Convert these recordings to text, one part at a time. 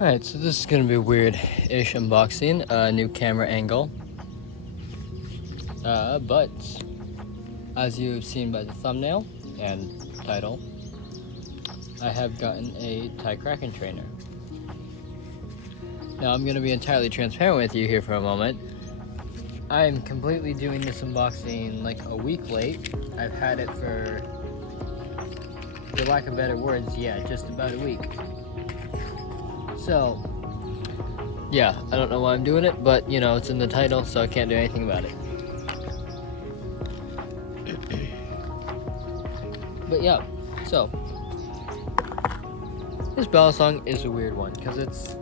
Alright, so this is gonna be a weird-ish unboxing, new camera angle. But as you've seen by the thumbnail and title, I have gotten a Kraken trainer. Now I'm gonna be entirely transparent with you here for a moment. I'm completely doing this unboxing like a week late. I've had it for lack of better words, yeah, just about a week. So, yeah, I don't know why I'm doing it, but you know, it's in the title, so I can't do anything about it. But yeah, so this bell song is a weird one because it's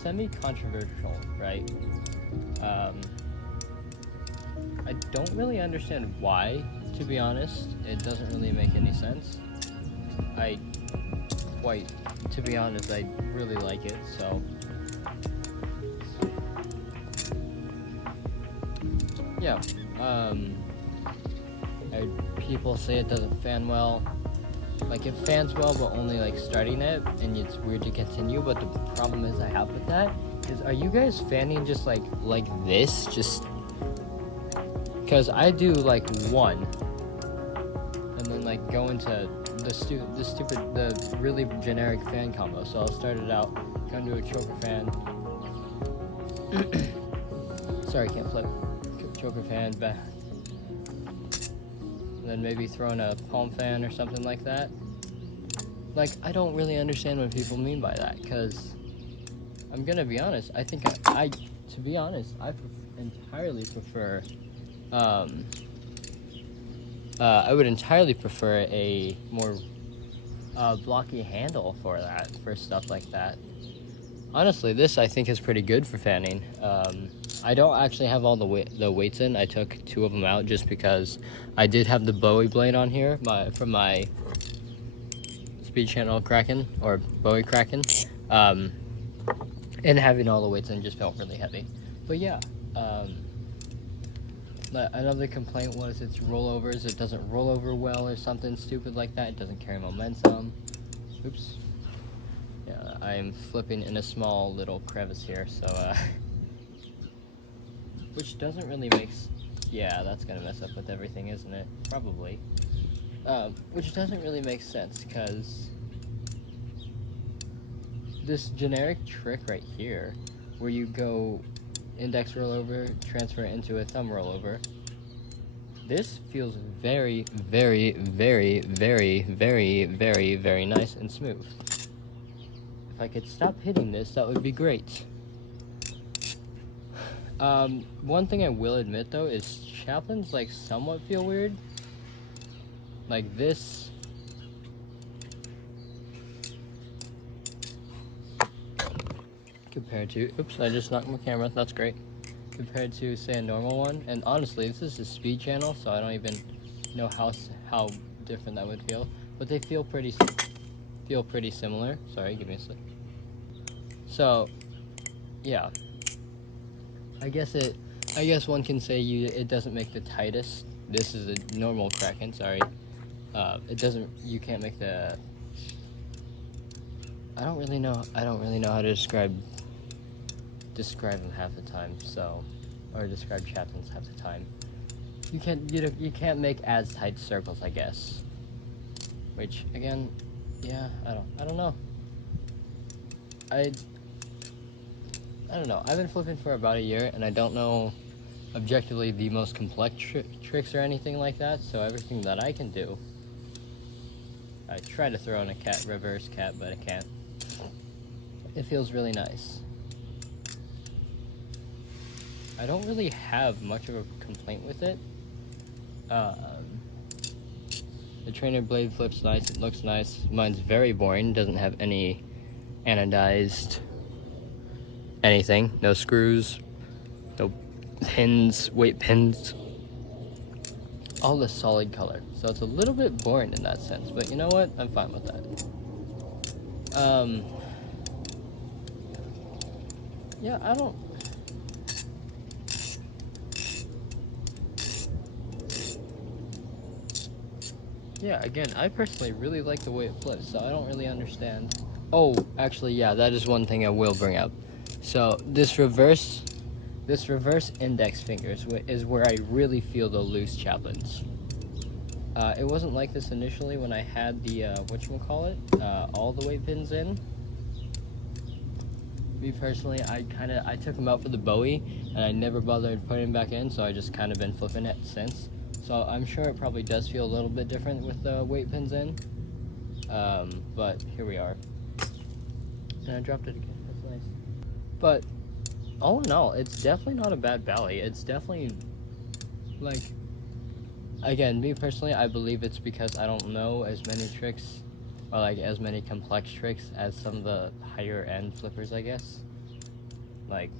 semi-controversial, right? I don't really understand why, to be honest. It doesn't really make any sense. To be honest, I really like it, so. Yeah, people say it doesn't fan well. Like, it fans well, but only like starting it, and it's weird to continue, but the problem is I have with that is, are you guys fanning just like this? Just, because I do like one, and then like go into the really generic fan combo. So I'll start it out, go into a choker fan. Sorry, can't flip. Choker fan, back. And then maybe throw in a palm fan or something like that. Like, I don't really understand what people mean by that, because I'm gonna be honest, I think I entirely prefer, I would entirely prefer a more blocky handle for stuff like that. Honestly, this I think is pretty good for fanning. I don't actually have all the weights in. I took 2 of them out just because I did have the Bowie blade on here from my speed channel Kraken, or Bowie Kraken, and having all the weights in just felt really heavy. But yeah, another complaint was its rollovers. It doesn't roll over well or something stupid like that. It doesn't carry momentum. Oops. Yeah, I'm flipping in a small little crevice here, so which doesn't really make yeah, that's gonna mess up with everything, isn't it? Probably. Which doesn't really make sense, because this generic trick right here, where you go index rollover, transfer it into a thumb rollover, this feels very, very, very, very, very, very, very nice and smooth. If I could stop hitting this, that would be great. One thing I will admit though is chaplains like somewhat feel weird. Like this. Compared to, oops, I just knocked my camera, that's great. Compared to, say, a normal one, and honestly, this is a speed channel, so I don't even know how different that would feel. But they feel pretty similar. Sorry, give me a sec. So, yeah. I guess one can say it doesn't make the tightest. This is a normal Kraken, sorry. You can't make the, I don't really know how to describe them half the time, so, or describe chaplains half the time. You can't make as tight circles, I guess. Which, again, yeah, I don't know. I don't know. I've been flipping for about a year, and I don't know objectively the most complex tricks or anything like that, so everything that I can do, I try to throw in a reverse cat, but I can't. It feels really nice. I don't really have much of a complaint with it. The trainer blade flips nice, it looks nice. Mine's very boring, doesn't have any anodized anything. No screws, no pins, weight pins. All the solid color. So it's a little bit boring in that sense, but you know what? I'm fine with that. Yeah, I don't... yeah, again, I personally really like the way it flips, so I don't really understand. Oh, actually, yeah, that is one thing I will bring up. So this reverse index fingers is where I really feel the loose chaplains. It wasn't like this initially when I had the whatchamacallit, all the weight pins in. Me personally, I took them out for the Bowie, and I never bothered putting them back in, so I just kind of been flipping it since. So I'm sure it probably does feel a little bit different with the weight pins in, but here we are. And I dropped it again. That's nice. But all in all, it's definitely not a bad Bally. It's definitely like, again, me personally, I believe it's because I don't know as many tricks, or like as many complex tricks as some of the higher end flippers, I guess. Like,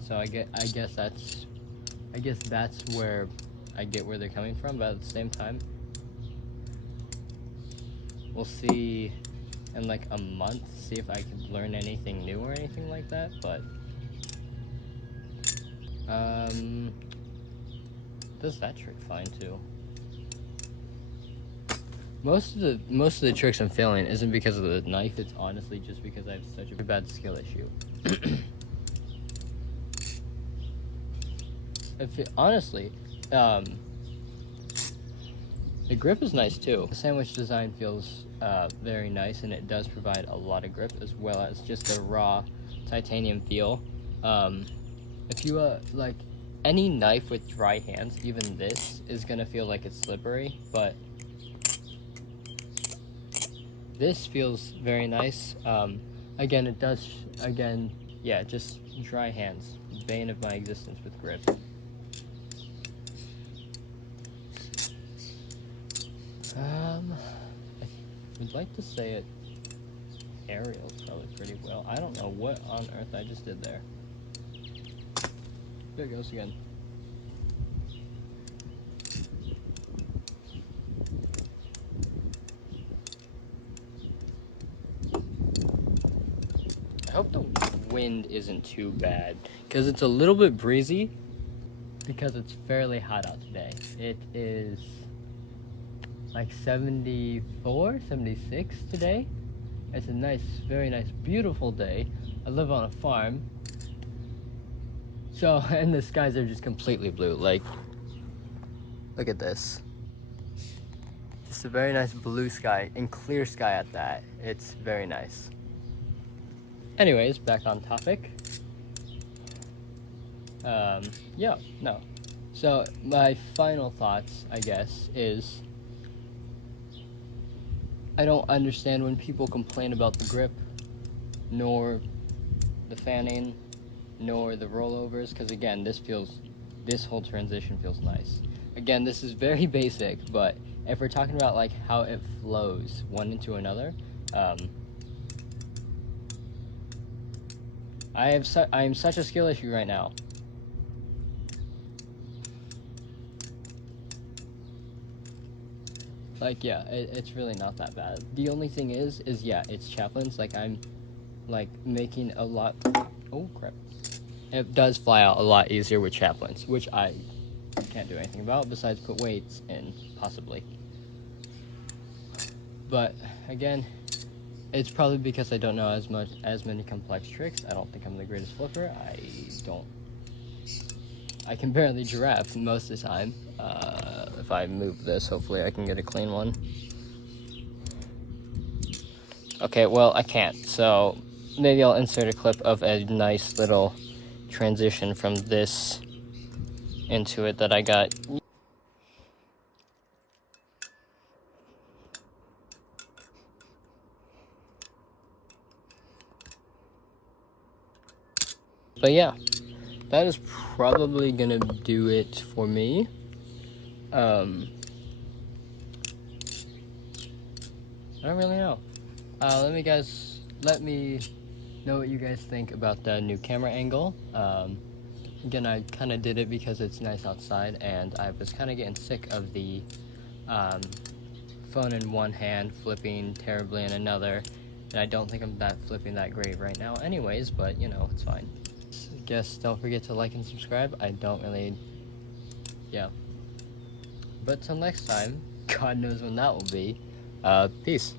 so I guess that's where I get where they're coming from. But at the same time, we'll see in like a month, see if I can learn anything new or anything like that. But does that trick fine too. Most of the tricks I'm failing isn't because of the knife. It's honestly just because I have such a bad skill issue. Honestly, the grip is nice too. The sandwich design feels very nice, and it does provide a lot of grip as well as just a raw titanium feel. If you like any knife with dry hands, even this is gonna feel like it's slippery, but this feels very nice. Again, it does. Again, yeah, just dry hands, bane of my existence with grip. I would like to say it aerials probably pretty well. I don't know what on earth I just did there. There it goes again. I hope the wind isn't too bad, because it's a little bit breezy, because it's fairly hot out today. It is like 74, 76 today. It's a nice, very nice, beautiful day. I live on a farm. So, and the skies are just completely blue. Like, look at this. Just a very nice blue sky, and clear sky at that. It's very nice. Anyways, back on topic. Yeah, no. So, my final thoughts, I guess, is I don't understand when people complain about the grip, nor the fanning, nor the rollovers, because again, this whole transition feels nice. Again, this is very basic, but if we're talking about like how it flows one into another, I am such a skill issue right now. Like, yeah, it's really not that bad. The only thing is yeah, it's chaplains. Like, I'm like making a lot. Oh crap! It does fly out a lot easier with chaplains, which I can't do anything about besides put weights in, possibly. But again, it's probably because I don't know as many complex tricks. I don't think I'm the greatest flipper. I can barely giraffe most of the time. If I move this, hopefully I can get a clean one. Okay, well, I can't, so maybe I'll insert a clip of a nice little transition from this into it that I got. But yeah, that is probably gonna do it for me. I don't really know. Let me know what you guys think about the new camera angle. Again, I kind of did it because it's nice outside, and I was kind of getting sick of the phone in one hand, flipping terribly in another, and I don't think I'm flipping that great right now anyways, but you know, it's fine. I guess don't forget to like and subscribe. I don't really, yeah. But till next time, God knows when that will be. Peace.